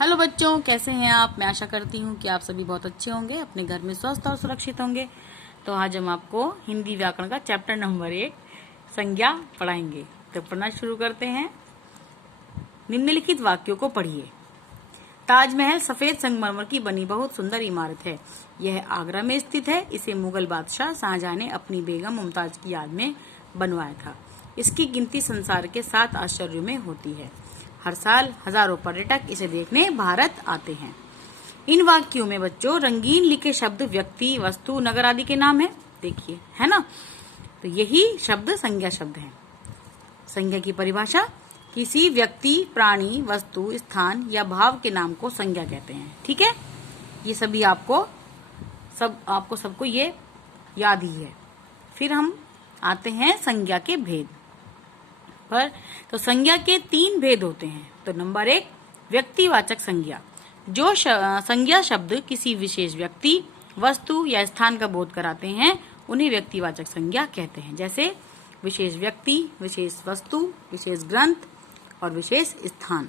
Hello बच्चों, कैसे हैं आप। मैं आशा करती हूँ कि आप सभी बहुत अच्छे होंगे, अपने घर में स्वस्थ और सुरक्षित होंगे। तो आज हम आपको हिंदी व्याकरण का चैप्टर नंबर 1 संज्ञा पढ़ाएंगे। तो पढ़ना शुरू करते हैं। निम्नलिखित वाक्यों को पढ़िए। ताजमहल सफेद संगमरमर की बनी बहुत सुंदर इमारत है। यह आगरा में स्थित है। इसे मुगल बादशाह शाहजहां ने अपनी बेगम मुमताज की याद में बनवाया था। इसकी गिनती संसार के 7 आश्चर्यों में होती है। हर साल हजारों पर्यटक इसे देखने भारत आते हैं। इन वाक्यों में बच्चों रंगीन लिखे शब्द व्यक्ति, वस्तु, नगर आदि के नाम है। देखिए, है ना। तो यही शब्द संज्ञा शब्द है। संज्ञा की परिभाषा: किसी व्यक्ति, प्राणी, वस्तु, स्थान या भाव के नाम को संज्ञा कहते हैं। ठीक है, ये सभी आपको सबको ये याद ही है। फिर हम आते हैं संज्ञा के भेद पर। तो संज्ञा के 3 भेद होते हैं। तो नंबर 1, व्यक्तिवाचक संज्ञा। जो संज्ञा शब्द किसी विशेष व्यक्ति, वस्तु या स्थान का बोध कराते हैं उन्हें व्यक्तिवाचक संज्ञा कहते हैं। जैसे विशेष व्यक्ति, विशेष वस्तु, विशेष ग्रंथ और विशेष स्थान,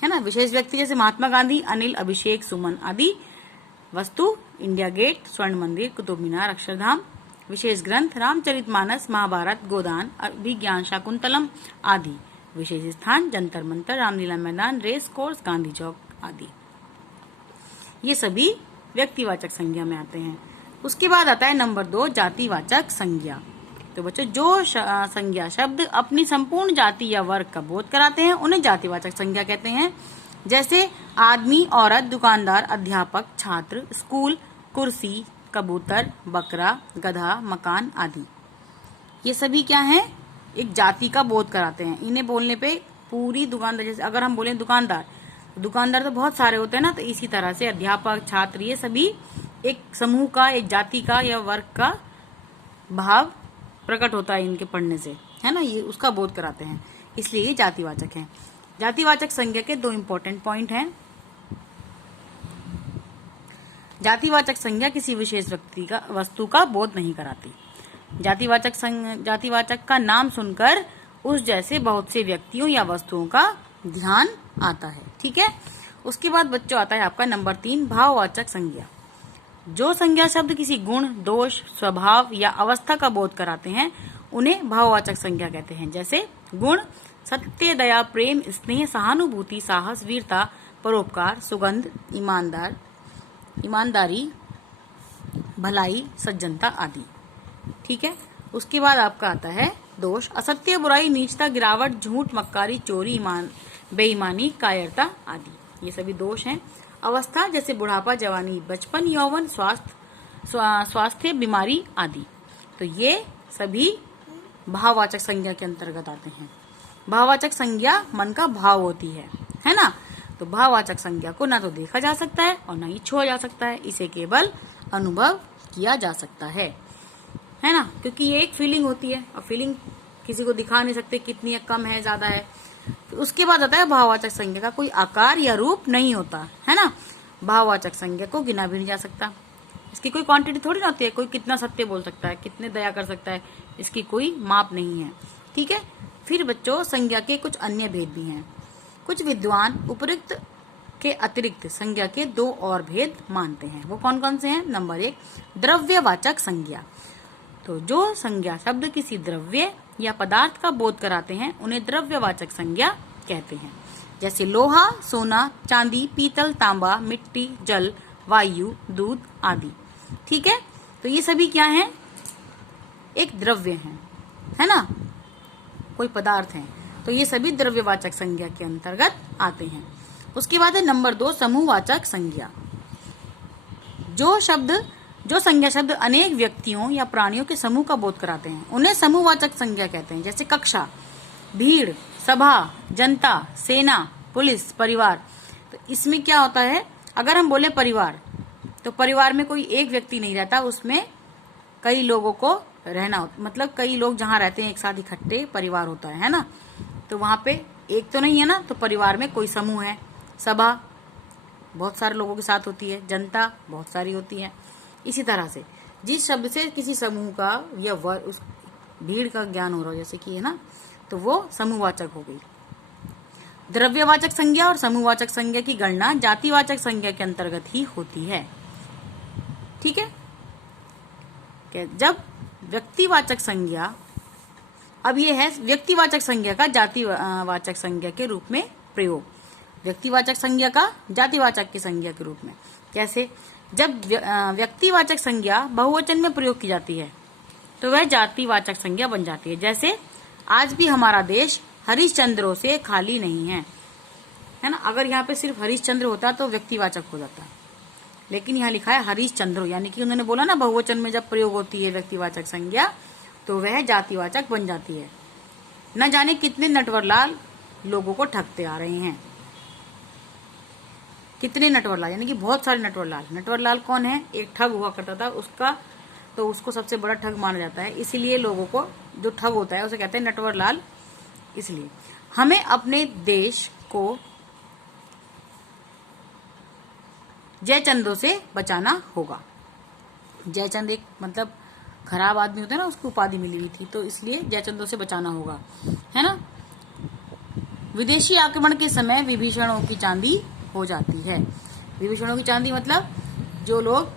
है ना। विशेष व्यक्ति जैसे महात्मा गांधी, अनिल, अभिषेक, सुमन आदि। वस्तु: इंडिया गेट, स्वर्ण मंदिर, कुतुब मीनार, अक्षरधाम। विशेष ग्रंथ: रामचरितमानस, महाभारत, गोदान, अभिज्ञान शाकुंतलम आदि। विशेष स्थान: जंतर मंतर, रामलीला मैदान, रेस कोर्स, गांधी चौक आदि। ये सभी व्यक्तिवाचक संज्ञा में आते हैं। उसके बाद आता है नंबर 2, जातिवाचक संज्ञा। तो बच्चों, जो संज्ञा शब्द अपनी संपूर्ण जाति या वर्ग का बोध कराते हैं उन्हें जातिवाचक संज्ञा कहते हैं। जैसे आदमी, औरत, दुकानदार, अध्यापक, छात्र, स्कूल, कुर्सी, कबूतर, बकरा, गधा, मकान आदि। ये सभी क्या हैं? एक जाति का बोध कराते हैं। इन्हें बोलने पे पूरी दुकानदार, जैसे अगर हम बोलें दुकानदार तो बहुत सारे होते हैं ना। तो इसी तरह से अध्यापक, छात्र, ये सभी एक समूह का, एक जाति का या वर्ग का भाव प्रकट होता है इनके पढ़ने से, है ना। ये उसका बोध कराते हैं, इसलिए ये जातिवाचक है। जातिवाचक संज्ञा के 2 इंपॉर्टेंट पॉइंट हैं। जातिवाचक संज्ञा किसी विशेष व्यक्ति का, वस्तु का बोध नहीं कराती। जातिवाचक का नाम सुनकर उस जैसे बहुत से व्यक्तियों या वस्तुओं का ध्यान आता है। ठीक है। उसके बाद बच्चों आता है आपका नंबर 3, भाववाचक संज्ञा। जो संज्ञा शब्द किसी गुण, दोष, स्वभाव या अवस्था का बोध कराते हैं उन्हें भाववाचक संज्ञा कहते हैं। जैसे गुण: सत्य, दया, प्रेम, स्नेह, सहानुभूति, साहस, वीरता, परोपकार, सुगंध, ईमानदारी, भलाई, सज्जनता आदि। ठीक है। उसके बाद आपका आता है दोष: असत्य, बुराई, नीचता, गिरावट, झूठ, मक्कारी, चोरी, बेईमानी, कायरता आदि। ये सभी दोष हैं। अवस्था: जैसे बुढ़ापा, जवानी, बचपन, यौवन, स्वास्थ्य, बीमारी आदि। तो ये सभी भाववाचक संज्ञा के अंतर्गत आते हैं। भाववाचक संज्ञा मन का भाव होती है ना। तो भाववाचक संज्ञा को ना तो देखा जा सकता है और ना ही छुआ जा सकता है। इसे केवल अनुभव किया जा सकता है ना। क्योंकि ये एक फीलिंग होती है और फीलिंग किसी को दिखा नहीं सकते कितनी है, कम है, ज्यादा है। उसके बाद आता है भाववाचक संज्ञा का कोई आकार या रूप नहीं होता, है ना। भाववाचक संज्ञा को गिना भी नहीं जा सकता। इसकी कोई क्वांटिटी थोड़ी ना होती है। कोई कितना सत्य बोल सकता है, कितने दया कर सकता है, इसकी कोई माप नहीं है। ठीक है। फिर बच्चों, संज्ञा के कुछ अन्य भेद भी हैं। कुछ विद्वान उपरोक्त के अतिरिक्त संज्ञा के 2 और भेद मानते हैं। वो कौन कौन से हैं? नंबर 1, द्रव्यवाचक संज्ञा। तो जो संज्ञा शब्द किसी द्रव्य या पदार्थ का बोध कराते हैं उन्हें द्रव्यवाचक संज्ञा कहते हैं। जैसे लोहा, सोना, चांदी, पीतल, तांबा, मिट्टी, जल, वायु, दूध आदि। ठीक है। तो ये सभी क्या हैं? एक द्रव्य है ना, कोई पदार्थ है। तो ये सभी द्रव्यवाचक संज्ञा के अंतर्गत आते हैं। उसके बाद है नंबर 2, समूहवाचक संज्ञा। जो संज्ञा शब्द अनेक व्यक्तियों या प्राणियों के समूह का बोध कराते हैं उन्हें समूहवाचक संज्ञा कहते हैं। जैसे कक्षा, भीड़, सभा, जनता, सेना, पुलिस, परिवार। तो इसमें क्या होता है, अगर हम बोले परिवार, तो परिवार में कोई एक व्यक्ति नहीं रहता, उसमें कई लोगों को रहना होता, मतलब कई लोग जहाँ रहते हैं एक साथ इकट्ठे परिवार होता है ना। तो वहां पे एक तो नहीं है ना, तो परिवार में कोई समूह है। सभा बहुत सारे लोगों के साथ होती है, जनता बहुत सारी होती है। इसी तरह से जिस शब्द से किसी समूह का या उस भीड़ का ज्ञान हो रहा हो, जैसे कि है ना, तो वो समूहवाचक हो गई। द्रव्यवाचक संज्ञा और समूहवाचक संज्ञा की गणना जातिवाचक संज्ञा के अंतर्गत ही होती है। ठीक है, जब व्यक्तिवाचक संज्ञा, अब ये है व्यक्तिवाचक संज्ञा का जातिवाचक संज्ञा के रूप में प्रयोग, व्यक्तिवाचक संज्ञा का जातिवाचक की संज्ञा के रूप में। कैसे? जब व्यक्तिवाचक संज्ञा बहुवचन में प्रयोग की जाती है तो वह जातिवाचक संज्ञा बन जाती है। जैसे आज भी हमारा देश हरिश्चंद्रों से खाली नहीं है ना। अगर यहाँ पे सिर्फ हरिश्चंद्र होता तो व्यक्तिवाचक हो जाता, लेकिन यहाँ लिखा है हरिश्चंद्र, यानी कि उन्होंने बोला ना बहुवचन में जब प्रयोग होती है व्यक्तिवाचक संज्ञा तो वह जातिवाचक बन जाती है। न जाने कितने नटवरलाल लोगों को ठगते आ रहे हैं। कितने नटवरलाल, यानी कि बहुत सारे नटवरलाल। नटवरलाल कौन है? एक ठग हुआ करता था, उसको सबसे बड़ा ठग माना जाता है, इसीलिए लोगों को जो ठग होता है उसे कहते हैं नटवरलाल। इसलिए हमें अपने देश को जयचंदों से बचाना होगा। जयचंद एक मतलब खराब आदमी होता है ना, उसको उपाधि मिली हुई थी, तो इसलिए जयचंदों से बचाना होगा, है ना। विदेशी आक्रमण के समय विभीषणों की चांदी हो जाती है। विभीषणों की चांदी मतलब जो लोग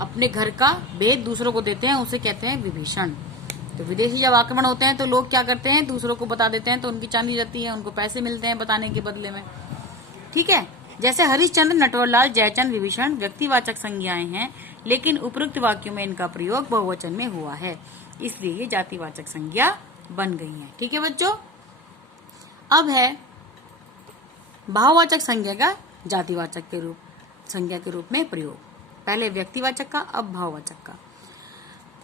अपने घर का भेद दूसरों को देते हैं उसे कहते हैं विभीषण। तो विदेशी जब आक्रमण होते हैं तो लोग क्या करते हैं? दूसरों को बता देते हैं, तो उनकी चांदी जाती है, उनको पैसे मिलते हैं बताने के बदले में। ठीक है, जैसे हरिश्चंद्र, नटवरलाल, जयचंद, विभीषण व्यक्तिवाचक संज्ञाएं हैं, लेकिन उपरोक्त वाक्यों में इनका प्रयोग बहुवचन में हुआ है, इसलिए ये जातिवाचक संज्ञा बन गई है। ठीक है बच्चों, अब है भाववाचक संज्ञा का जातिवाचक संज्ञा के रूप में प्रयोग। पहले व्यक्तिवाचक का, अब भाववाचक का।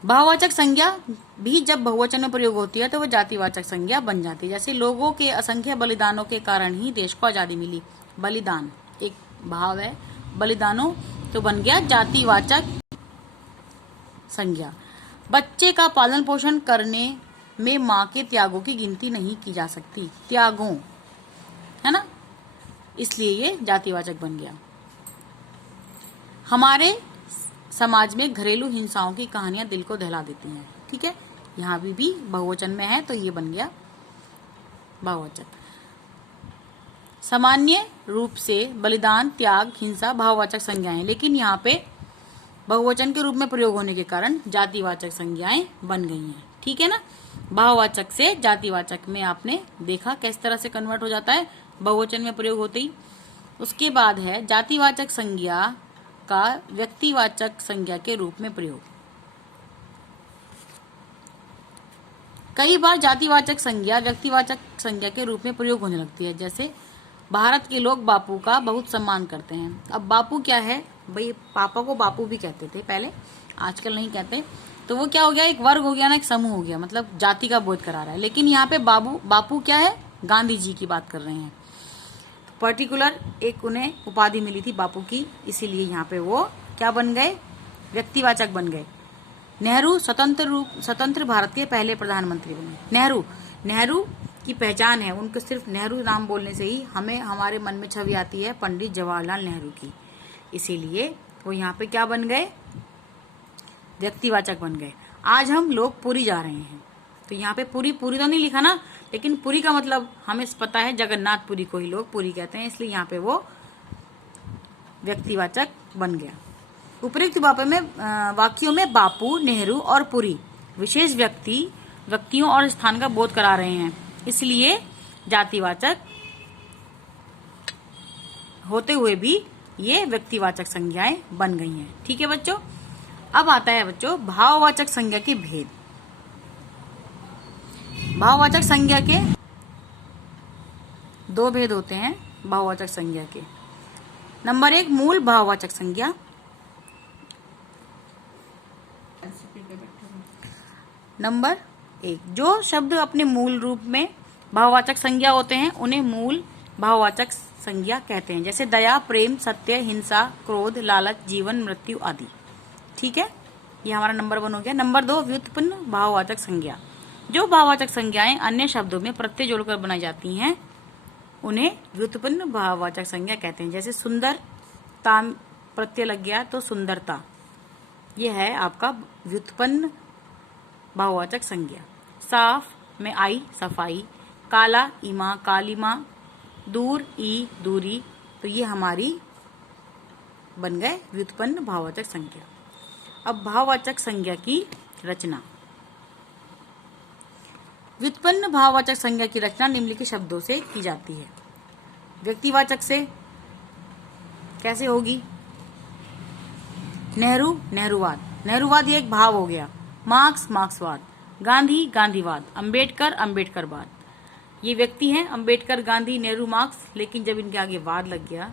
भाववाचक संज्ञा भी जब बहुवचन में प्रयोग होती है तो वह जातिवाचक संज्ञा बन जाती है। जैसे लोगों के असंख्य बलिदानों के कारण ही देश को आजादी मिली। बलिदान एक भाव है, बलिदानों तो बन गया जातिवाचक संज्ञा। बच्चे का पालन पोषण करने में माँ के त्यागों की गिनती नहीं की जा सकती। त्यागों, है ना, इसलिए ये जातिवाचक बन गया। हमारे समाज में घरेलू हिंसाओं की कहानियां दिल को दहला देती हैं। ठीक है, यहाँ भी बहुवचन में है तो ये बन गया भाववाचक। सामान्य रूप से बलिदान, त्याग, हिंसा भाववाचक संज्ञाएं, लेकिन यहाँ पे बहुवचन के रूप में प्रयोग होने के कारण जातिवाचक संज्ञाएं बन गई हैं। ठीक है ना, भाववाचक से जातिवाचक में आपने देखा किस तरह से कन्वर्ट हो जाता है बहुवचन में प्रयोग होते ही। उसके बाद है जातिवाचक संज्ञा का व्यक्तिवाचक संज्ञा के रूप में प्रयोग। कई बार जातिवाचक संज्ञा व्यक्तिवाचक संज्ञा के रूप में प्रयोग होने लगती है। जैसे भारत के लोग बापू का बहुत सम्मान करते हैं। अब बापू क्या है भाई, पापा को बापू भी कहते थे पहले, आजकल नहीं कहते। तो वो क्या हो गया, एक वर्ग हो गया ना, एक समूह हो गया, मतलब जाति का बोध करा रहा है। लेकिन यहाँ पे बापू क्या है, गांधी जी की बात कर रहे हैं। पर्टिकुलर एक उन्हें उपाधि मिली थी बापू की, इसीलिए यहाँ पे वो क्या बन गए, व्यक्तिवाचक बन गए। नेहरू स्वतंत्र भारत के पहले प्रधानमंत्री बने। नेहरू की पहचान है, उनको सिर्फ नेहरू नाम बोलने से ही हमें हमारे मन में छवि आती है पंडित जवाहरलाल नेहरू की, इसीलिए वो यहाँ पे क्या बन गए, व्यक्तिवाचक बन गए। आज हम लोग पुरी जा रहे हैं, तो यहाँ पे पुरी तो नहीं लिखा ना, लेकिन पुरी का मतलब हमें पता है जगन्नाथपुरी को ही लोग पुरी कहते हैं, इसलिए यहाँ पे वो व्यक्तिवाचक बन गया। उपयुक्त वाक्यों में बापू, नेहरू और पुरी विशेष व्यक्तियों और स्थान का बोध करा रहे हैं, इसलिए जातिवाचक होते हुए भी ये व्यक्तिवाचक संज्ञाएं बन गई हैं। ठीक है बच्चों, अब आता है बच्चों भाववाचक संज्ञा के भेद। भाववाचक संज्ञा के दो भेद होते हैं भाववाचक संज्ञा के। नंबर 1 मूल भाववाचक संज्ञा। नंबर 1 जो शब्द अपने मूल रूप में भाववाचक संज्ञा होते हैं उन्हें मूल भाववाचक संज्ञा कहते हैं। जैसे दया, प्रेम, सत्य, हिंसा, क्रोध, लालच, जीवन, मृत्यु आदि। ठीक है, ये हमारा नंबर 1 हो गया। नंबर 2 व्युत्पन्न भाववाचक संज्ञा। जो भाववाचक संज्ञाएं अन्य शब्दों में प्रत्यय जोड़कर बनाई जाती हैं उन्हें व्युत्पन्न भाववाचक संज्ञा कहते हैं। जैसे सुंदर, ताम प्रत्यय लग गया तो सुंदरता, ये है आपका व्युत्पन्न भाववाचक संज्ञा। साफ में आई, सफाई, काला, ईमा, कालीमा, दूर, ई दूरी। तो ये हमारी बन गए व्युत्पन्न भाववाचक संज्ञा। अब भाववाचक संज्ञा की रचना। व्युत्पन्न भाववाचक संज्ञा की रचना निम्नलिखित शब्दों से की जाती है। व्यक्तिवाचक से कैसे होगी? नेहरू, नेहरूवाद। नेहरूवाद ये एक भाव हो गया। मार्क्स, मार्क्सवाद। गांधी, गांधीवाद। अंबेडकर, अंबेडकरवाद। ये व्यक्ति हैं अंबेडकर, गांधी, नेहरू, मार्क्स, लेकिन जब इनके आगे वाद लग गया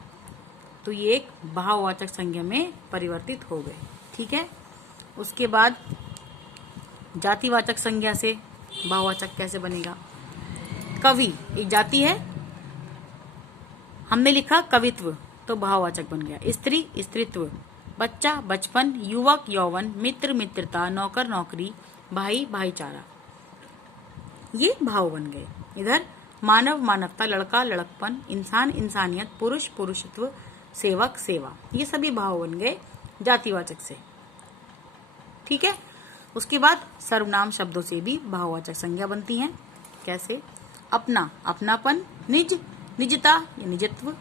तो ये एक भाववाचक संज्ञा में परिवर्तित हो गए। ठीक है। उसके बाद जातिवाचक संज्ञा से भाववाचक कैसे बनेगा? कवि एक जाति है, हमने लिखा कवित्व, तो भाववाचक बन गया। स्त्री, स्त्रीत्व। बच्चा, बचपन। युवक, यौवन। मित्र, मित्रता। नौकर, नौकरी। भाई, भाईचारा। ये भाव बन गए। इधर मानव, मानवता। लड़का, लड़कपन। इंसान, इंसानियत। पुरुष, पुरुषत्व। सेवक, सेवा। ये सभी भाव बन गए जातिवाचक से। ठीक है। उसके बाद सर्वनाम शब्दों से भी भाववाचक संज्ञा बनती हैं। कैसे? अपना, अपनापन। निज, निजता या निजत्व।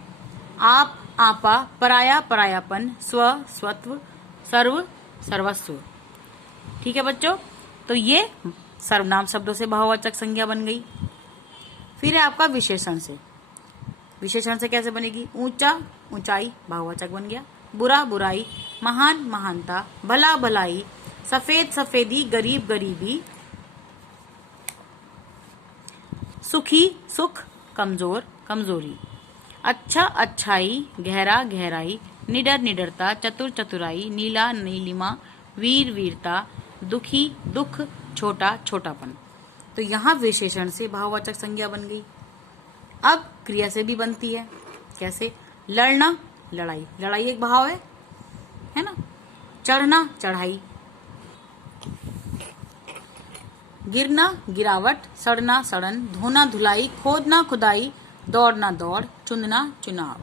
आप, आपा। पराया, परायापन। स्व, स्वत्व। सर्व, सर्वस्व। ठीक है बच्चों, तो ये सर्वनाम शब्दों से भाववाचक संज्ञा बन गई। फिर है आपका विशेषण से। विशेषण से कैसे बनेगी? ऊंचा, ऊंचाई, भाववाचक बन गया। बुरा, बुराई। महान, महानता। भला, भलाई। सफेद, सफेदी। गरीब, गरीबी। सुखी, सुख। कमजोर, कमजोरी। अच्छा, अच्छाई। गहरा, गहराई। निडर, निडरता। चतुर, चतुराई। नीला, नीलिमा। वीर, वीरता। दुखी, दुख। छोटा, छोटापन। तो यहाँ विशेषण से भाववाचक संज्ञा बन गई। अब क्रिया से भी बनती है। कैसे? लड़ना, लड़ाई। लड़ाई एक भाव है ना। चढ़ना, चढ़ाई। गिरना, गिरावट। सड़ना, सड़न। धोना, धुलाई। खोदना, खुदाई। दौड़ना, दौड़। चुनना, चुनाव।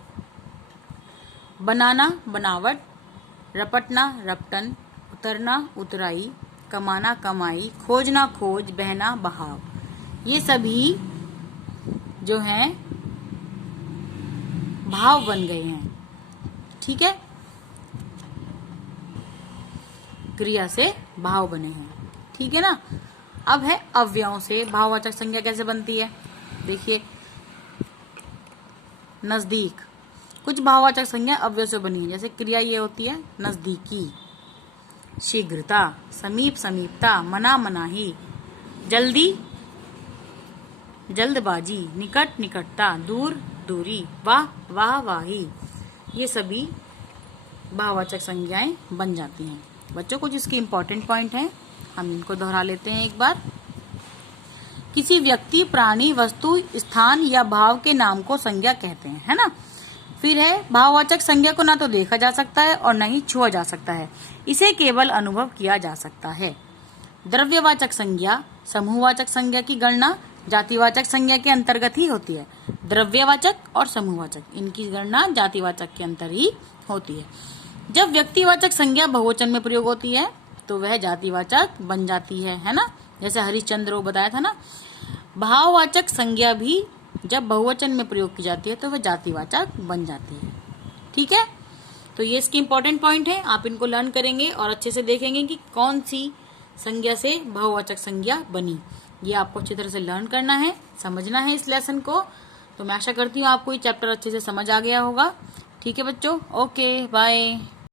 बनाना, बनावट। रपटना, रपटन। उतरना, उतराई। कमाना, कमाई। खोजना, खोज। बहना, बहाव। ये सभी जो हैं भाव बन गए हैं। ठीक है। क्रिया से भाव बने हैं। ठीक है ना। अब है अव्ययों से भाववाचक संज्ञा कैसे बनती है? देखिए, नजदीक। कुछ भाववाचक संज्ञा अव्यय से बनी है। जैसे क्रिया ये होती है नजदीकी। शीघ्रता, समीप, समीपता। मना, मनाही। जल्दी, जल्दबाजी। निकट, निकटता। दूर, दूरी। वाह, वाह, वाही। ये सभी भाववाचक संज्ञाएं बन जाती हैं। बच्चों, कुछ इसके इम्पोर्टेंट पॉइंट हैं, हम इनको दोहरा लेते हैं एक बार। किसी व्यक्ति, प्राणी, वस्तु, स्थान या भाव के नाम को संज्ञा कहते हैं, है ना। फिर है भाववाचक संज्ञा को ना तो देखा जा सकता है और न ही छुआ जा सकता है, इसे केवल अनुभव किया जा सकता है। द्रव्यवाचक संज्ञा, समूहवाचक संज्ञा की गणना जातिवाचक संज्ञा के अंतर्गत ही होती है। द्रव्यवाचक और समूहवाचक, इनकी गणना जातिवाचक के अंतर ही होती है। जब व्यक्तिवाचक संज्ञा बहुवचन में प्रयोग होती है तो वह जातिवाचक बन जाती है ना। जैसे हरिश्चंद्र बताया था ना। भाववाचक संज्ञा भी जब बहुवचन में प्रयोग की जाती है तो वह जातिवाचक बन जाती है। ठीक है। तो ये इसके इम्पोर्टेंट पॉइंट है, आप इनको लर्न करेंगे और अच्छे से देखेंगे कि कौन सी संज्ञा से बहुवचक संज्ञा बनी। ये आपको अच्छी तरह से लर्न करना है, समझना है इस लेसन को। तो मैं आशा करती हूँ आपको ये चैप्टर अच्छे से समझ आ गया होगा। ठीक है बच्चों, ओके बाय।